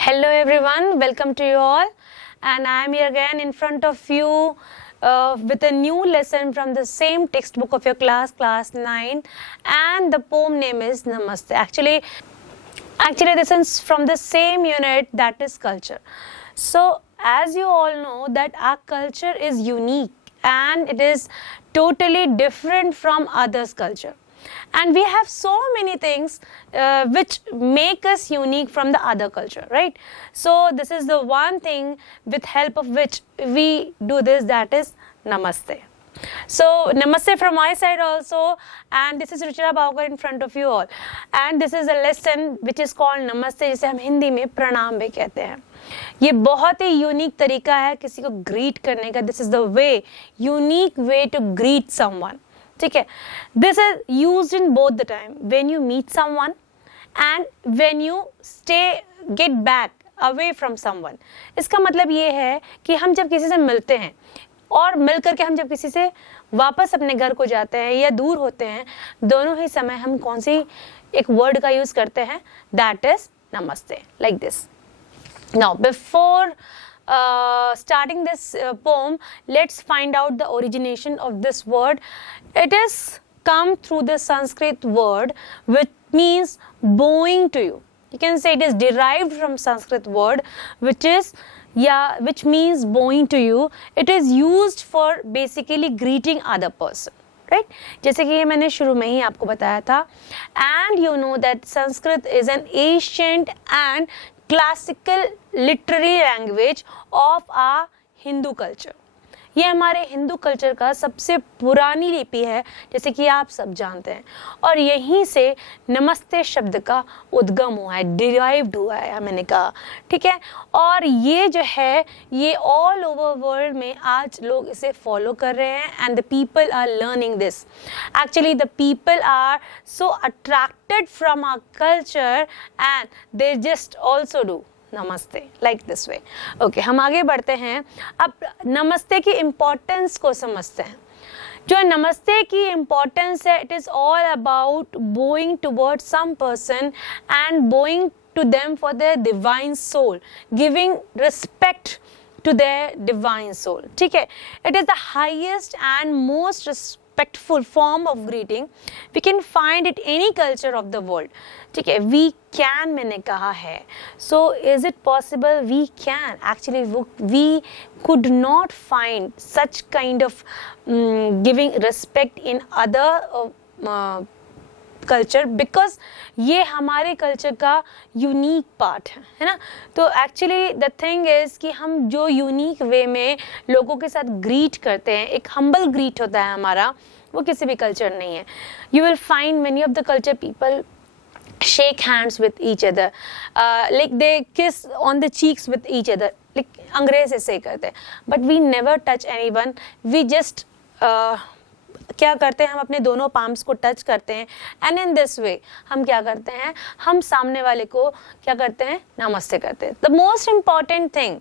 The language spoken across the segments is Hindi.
Hello everyone, welcome to you all, and I am here again in front of you with a new lesson from the same textbook of your class 9, and the poem name is Namaste. Actually this is from the same unit, that is culture. So as you all know that our culture is unique and it is totally different from others' culture. And we have so many things which make us unique from the other culture, right? So this is the one thing with help of which we do this, that is Namaste. So Namaste from my side also, and this is Ruchira Bhavkar in front of you all, and this is a lesson which is called Namaste, जिसे हम हिंदी में प्रणाम भी कहते हैं. ये बहुत ही यूनिक तरीका है किसी को ग्रीट करने का. This is the way, unique way to greet someone. ठीक है, this is used in both the time when you meet someone and when you get back away from someone. इसका मतलब ये है कि हम जब किसी से मिलते हैं और मिल करके हम जब किसी से वापस अपने घर को जाते हैं या दूर होते हैं, दोनों ही समय हम कौन सी एक वर्ड का यूज करते हैं, दैट इज नमस्ते, like this. Now, before starting this poem, let's find out the origination of this word. It is come through the Sanskrit word which means bowing to you. You can say it is derived from Sanskrit word which means bowing to you. It is used for basically greeting other person. Right जैसे कि ये मैंने शुरू में ही आपको बताया था. And you know that Sanskrit is an ancient and classical literary language of uh Hindu culture. ये हमारे हिंदू कल्चर का सबसे पुरानी लिपि है, जैसे कि आप सब जानते हैं, और यहीं से नमस्ते शब्द का उद्गम हुआ है, डिराइव्ड हुआ है, मैंने कहा. ठीक है, और ये जो है ये ऑल ओवर वर्ल्ड में आज लोग इसे फॉलो कर रहे हैं and the people are learning this. Actually the people are so attracted from our culture and they just also do namaste like this way. Okay, हम आगे बढ़ते हैं. अब नमस्ते की इम्पोर्टेंस को समझते हैं. जो नमस्ते की इम्पोर्टेंस है, it is all about bowing towards some person and bowing to them for their divine soul, giving respect to their divine soul. ठीक है, it is the highest and most respectful form of greeting we can find it any culture of the world. ठीक है, we can मैंने कहा है. So is it possible? We can actually, we could not find such kind of giving respect in other culture, because ये हमारे कल्चर का यूनिक पार्ट है ना. तो एक्चुअली द थिंग इज कि हम जो यूनिक वे में लोगों के साथ ग्रीट करते हैं, एक हम्बल ग्रीट होता है हमारा, वो किसी भी कल्चर नहीं है. You will find many of the culture people shake hands with each other, like they kiss on the cheeks with each other, like अंग्रेज ऐसे करते हैं. but we never touch anyone, we just क्या करते हैं, हम अपने दोनों पाम्स को टच करते हैं एंड इन दिस वे हम क्या करते हैं, हम सामने वाले को क्या करते हैं, नमस्ते करते हैं. The most important thing,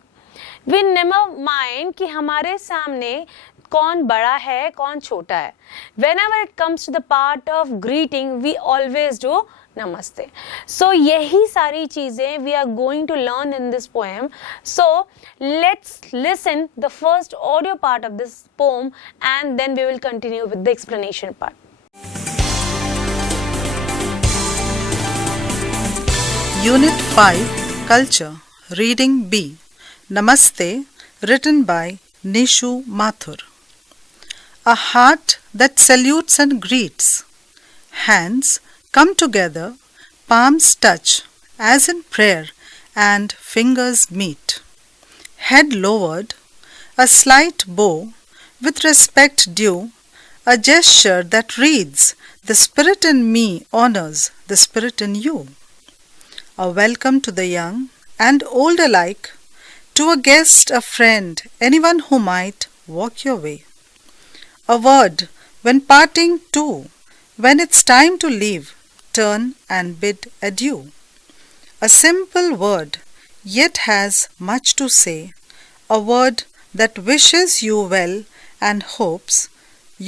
we never mind कि हमारे सामने कौन बड़ा है कौन छोटा है. Whenever it comes to the part of greeting we always do namaste. So यही सारी चीजें we are going to learn in this poem. So let's listen the first audio part of this poem and then we will continue with the explanation part. Unit 5 Culture Reading B Namaste, written by Nishu Mathur. A heart that salutes and greets. Hands come together, palms touch as in prayer, and fingers meet. Head lowered, a slight bow with respect due, a gesture that reads, the spirit in me honors the spirit in you. A welcome to the young and old alike, to a guest, a friend, anyone who might walk your way. A word when parting too, when it's time to leave, turn and bid adieu. A simple word, yet has much to say, a word that wishes you well and hopes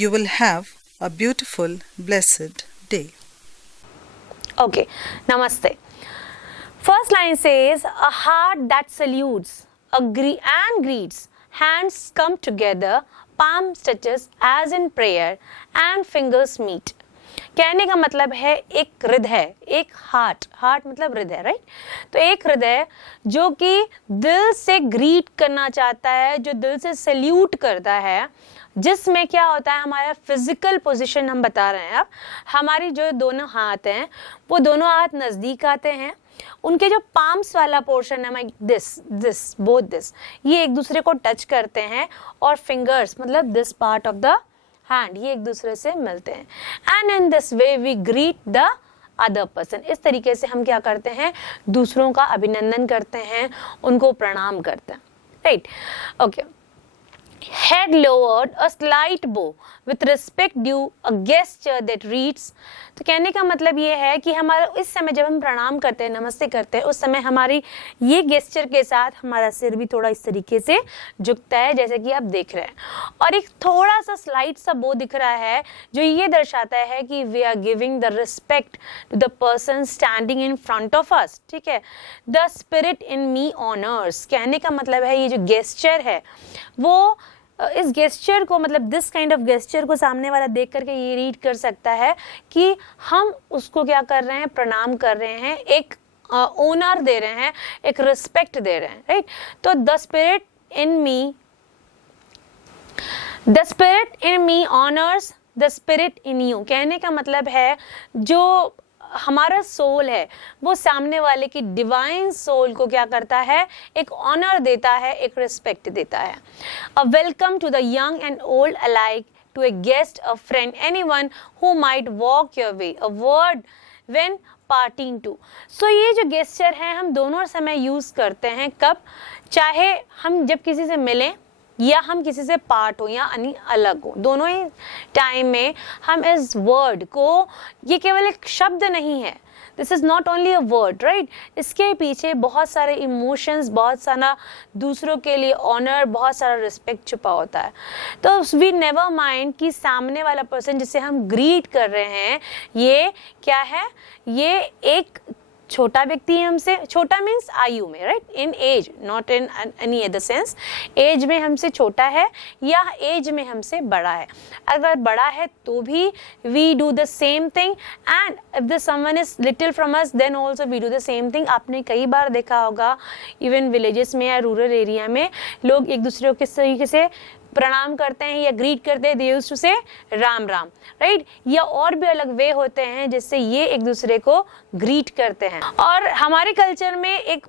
you will have a beautiful, blessed day. Okay, namaste. First line says, a heart that salutes and greets, hands come together, palm touches as in prayer, and fingers meet. कहने का मतलब है एक हृदय, एक हार्ट मतलब हृदय, राइट? तो एक हृदय जो कि दिल से ग्रीट करना चाहता है, जो दिल से सल्यूट करता है, जिसमें क्या होता है, हमारा फिजिकल पोजीशन हम बता रहे हैं। अब हमारी जो दोनों हाथ हैं वो दोनों हाथ नजदीक आते हैं, उनके जो पाम्स वाला पोर्शन है, दिस बोथ दिस, ये एक दूसरे को टच करते हैं, और फिंगर्स मतलब this part of the hand, ये एक दूसरे से मिलते हैं। And in this way we greet the other person. इस तरीके से हम क्या करते हैं, दूसरों का अभिनंदन करते हैं, उनको प्रणाम करते हैं, right? Okay. Head lowered, a slight bow, with respect due, a gesture that reads। तो कहने का मतलब ये है कि हमारा इस समय जब हम प्रणाम करते हैं, नमस्ते करते हैं, उस समय हमारी ये गेस्चर के साथ हमारा सिर भी थोड़ा इस तरीके से झुकता है, जैसे कि आप देख रहे हैं। और एक थोड़ा सा स्लाइट सा बो दिख रहा है, जो ये दर्शाता है कि we are giving the respect to the person standing in front of us, ठीक है? The spirit in me honours. कहने का मतलब है ये जो गेस्चर है वो, इस गेस्चर को मतलब दिस काइंड ऑफ गेस्चर को सामने वाला देख करके ये रीड कर सकता है कि हम उसको क्या कर रहे हैं, प्रणाम कर रहे हैं, एक ऑनर दे रहे हैं, एक रिस्पेक्ट दे रहे हैं, राइट? तो the spirit in me honours the spirit in you. कहने का मतलब है जो हमारा सोल है वो सामने वाले की डिवाइन सोल को क्या करता है, एक ऑनर देता है, एक रिस्पेक्ट देता है। A welcome to the young and old alike, to a guest, a friend, anyone who might walk your way, a word when parting too. So ये जो गेस्चर है हम दोनों समय यूज करते हैं, कब? चाहे हम जब किसी से मिलें या हम किसी से पार्ट हो या अलग हो, दोनों ही टाइम में हम इस वर्ड को, ये केवल एक शब्द नहीं है, this is not only a word, right? इसके पीछे बहुत सारे इमोशंस, बहुत सारा दूसरों के लिए ऑनर, बहुत सारा रिस्पेक्ट छुपा होता है। तो वी नेवर माइंड कि सामने वाला पर्सन जिसे हम ग्रीट कर रहे हैं, ये क्या है, ये एक छोटा व्यक्ति है हमसे, छोटा मीन्स आयु में, right? In age, not in any other sense. Age में हमसे छोटा है या एज में हमसे बड़ा है। अगर बड़ा है तो भी we do the same thing, and if the someone is little from us then also we do the same thing. आपने कई बार देखा होगा इवन विलेजेस में या रूरल एरिया में लोग एक दूसरे को किस तरीके से प्रणाम करते हैं या ग्रीट करते हैं, दे यूज्ड टू से राम राम, राइट? या और भी अलग वे होते हैं जिससे ये एक दूसरे को ग्रीट करते हैं। और हमारे कल्चर में एक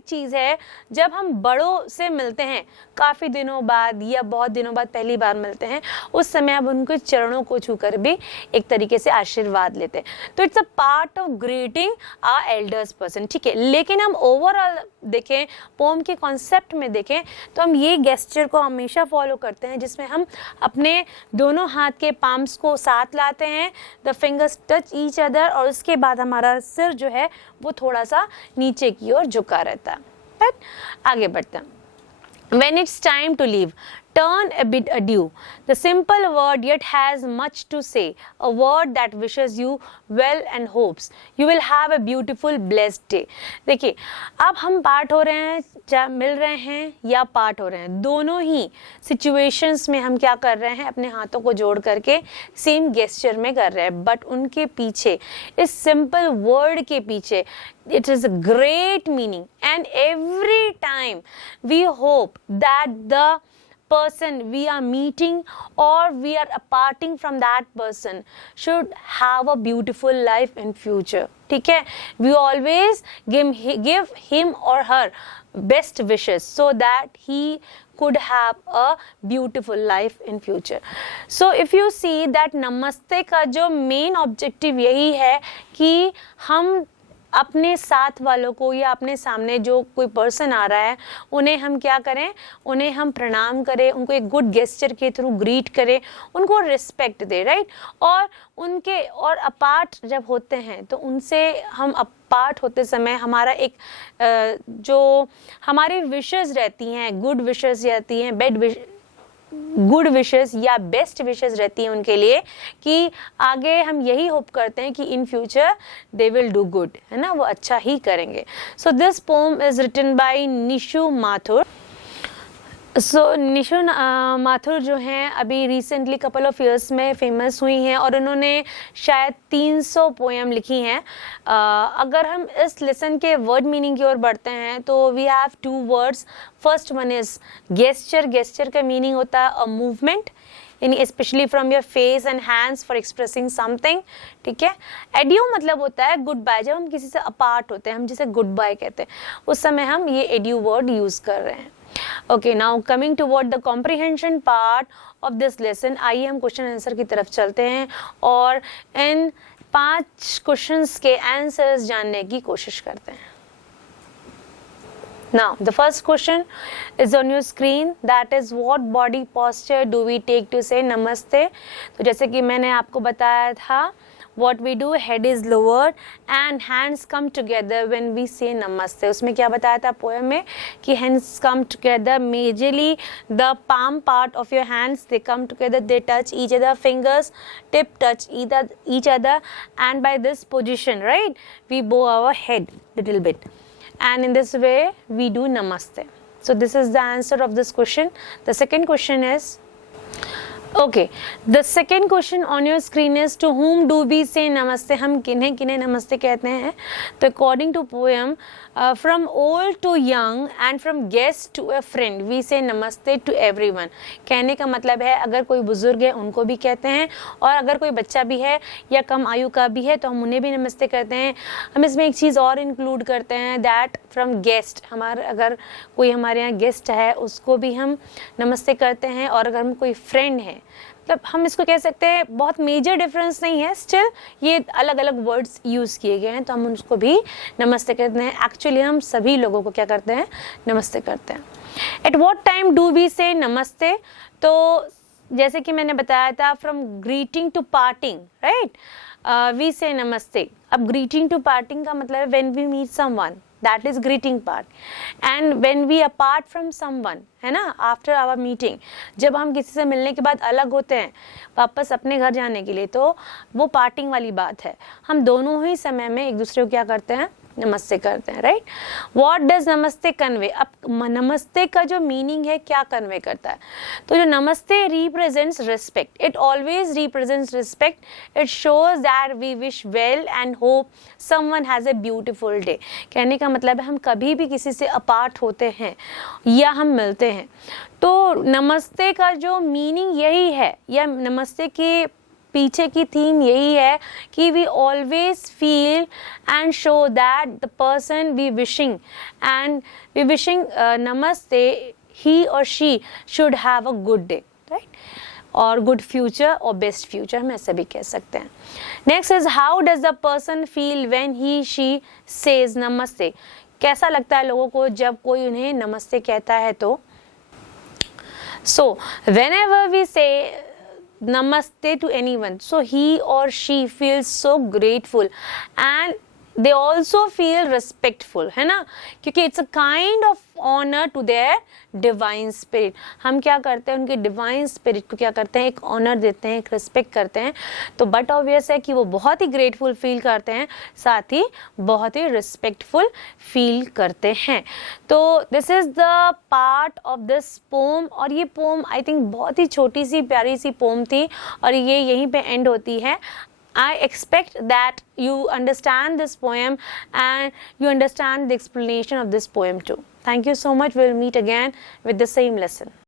चीज़ है, जब हम बड़ों से मिलते हैं काफ़ी दिनों बाद या बहुत दिनों बाद पहली बार मिलते हैं, उस समय अब उनके चरणों को छूकर भी एक तरीके से आशीर्वाद लेते हैं। तो it's a part of greeting uh elders person, ठीक है? लेकिन हम ओवरऑल देखें, पोम के कॉन्सेप्ट में देखें, तो हम ये गेस्चर को हमेशा फॉलो करते हैं जिसमें हम अपने दोनों हाथ के पाम्स को साथ लाते हैं, the fingers touch each other, और उसके बाद हमारा सिर जो है वो थोड़ा सा नीचे की ओर झुका रहता है, राइट? आगे बढ़ते हैं। When it's time to leave, turn a bit adieu. The simple word yet has much to say. A word that wishes you well and hopes you will have a beautiful, blessed day. देखिए, अब हम पार्ट हो रहे हैं, चाहे मिल रहे हैं या पार्ट हो रहे हैं, दोनों ही सिचुएशंस में हम क्या कर रहे हैं, अपने हाथों को जोड़ करके सेम गेस्चर में कर रहे हैं। बट उनके पीछे, इस सिंपल वर्ड के पीछे, it is a great meaning, and every time we hope that the person we are meeting or we are parting from that person should have a beautiful life in future, ठीक है? We always give him or her best wishes so that he could have a beautiful life in future. So if you see that नमस्ते का जो मेन ऑब्जेक्टिव यही है कि हम अपने साथ वालों को या अपने सामने जो कोई पर्सन आ रहा है उन्हें हम क्या करें, उन्हें हम प्रणाम करें, उनको एक गुड गेस्चर के थ्रू ग्रीट करें, उनको रिस्पेक्ट दें, राइट? और उनके और अपार्ट जब होते हैं तो उनसे हम अपार्ट होते समय हमारा एक जो हमारी विशेस रहती हैं, गुड विशेस रहती हैं, गुड विशेस या बेस्ट विशेस रहती हैं उनके लिए कि आगे हम यही होप करते हैं कि in future they will do good, है ना, वो अच्छा ही करेंगे. So this poem is written by Nishu Mathur. So Nishu Mathur जो हैं अभी रिसेंटली कपल ऑफ इयर्स में फेमस हुई हैं और उन्होंने शायद 300 पोएम लिखी हैं. अगर हम इस लेसन के वर्ड मीनिंग की ओर बढ़ते हैं तो we have 2 words. First one is gesture. Gesture का मीनिंग होता है अ मूवमेंट, यानी specially from your face and hands for expressing something. ठीक है. एडियो मतलब होता है गुड बाय. जब हम किसी से अपार्ट होते हैं, हम जिसे गुड बाय कहते हैं, उस समय हम ये एडियो वर्ड यूज कर रहे हैं. Okay, now coming toward the comprehension part of this lesson, आइए हम क्वेश्चन आंसर की तरफ चलते हैं और इन 5 क्वेश्चंस के आंसर्स जानने की कोशिश करते हैं. Now, the first question is on your screen. That is, what body posture do we take to say namaste? तो जैसे कि मैंने आपको बताया था, what we do, head is lowered and hands come together when we say namaste. उसमें क्या बताया था पोएम में कि hands come together, majorly the palm part of your hands, they come together, they touch each other, fingers tip touch each other, and by this position, right, we bow our head little bit, and in this way we do namaste. So this is the answer of this question. The second question is, okay, the second question on your screen is, to whom do we say namaste? हम किन्हें किन्हें नमस्ते कहते हैं? तो according to poem, from old to young and from guest to a friend, we say namaste to everyone. कहने का मतलब है अगर कोई बुजुर्ग है उनको भी कहते हैं, और अगर कोई बच्चा भी है या कम आयु का भी है तो हम उन्हें भी नमस्ते कहते हैं. हम इसमें एक चीज़ और इंक्लूड करते हैं, दैट फ्रॉम गेस्ट. हमारा अगर कोई हमारे यहाँ गेस्ट है उसको भी हम नमस्ते करते हैं, और अगर हम कोई फ्रेंड है, मतलब हम इसको कह सकते हैं, बहुत मेजर डिफरेंस नहीं है, स्टिल ये अलग अलग वर्ड्स यूज़ किए गए हैं तो हम उसको भी नमस्ते कहते हैं. एक्चुअली हम सभी लोगों को क्या करते हैं, नमस्ते करते हैं. At what time do we say namaste? तो जैसे कि मैंने बताया था, from greeting to parting, right, we say namaste. अब ग्रीटिंग टू पार्टिंग का मतलब है when we meet someone, that is greeting part, and when we apart from someone, है ना, after our meeting, जब हम किसी से मिलने के बाद अलग होते हैं वापस अपने घर जाने के लिए, तो वो पार्टिंग वाली बात है. हम दोनों ही समय में एक दूसरे को क्या करते हैं, नमस्ते करते हैं, राइट. व्हाट डज नमस्ते कन्वे? अब नमस्ते का जो मीनिंग है क्या कन्वे करता है? तो जो namaste represents respect. It always represents respect. It shows that we wish well and hope someone has a beautiful day. कहने का मतलब है हम कभी भी किसी से अपार्ट होते हैं या हम मिलते हैं तो नमस्ते का जो मीनिंग यही है, या नमस्ते के पीछे की थीम यही है कि we always feel and show that the person we wishing namaste, he और she should have a good day, right, और गुड फ्यूचर और बेस्ट फ्यूचर, हम ऐसे भी कह सकते हैं. Next is, how does the person feel when he she says namaste? कैसा लगता है लोगों को जब कोई उन्हें नमस्ते कहता है? तो सो व्हेनेवर वी से namaste to anyone, so he or she feels so grateful and they also feel respectful, है ना, क्योंकि it's a kind of honor to their divine spirit. हम क्या करते हैं, उनके divine spirit को क्या करते हैं, एक honor देते हैं, एक respect करते हैं. तो but obvious है कि वो बहुत ही grateful feel करते हैं, साथ ही बहुत ही respectful feel करते हैं. तो this is the part of this poem, और ये poem I think बहुत ही छोटी सी प्यारी सी poem थी और ये यहीं पे end होती है. I expect that you understand this poem and you understand the explanation of this poem too. Thank you so much. We'll meet again with the same lesson.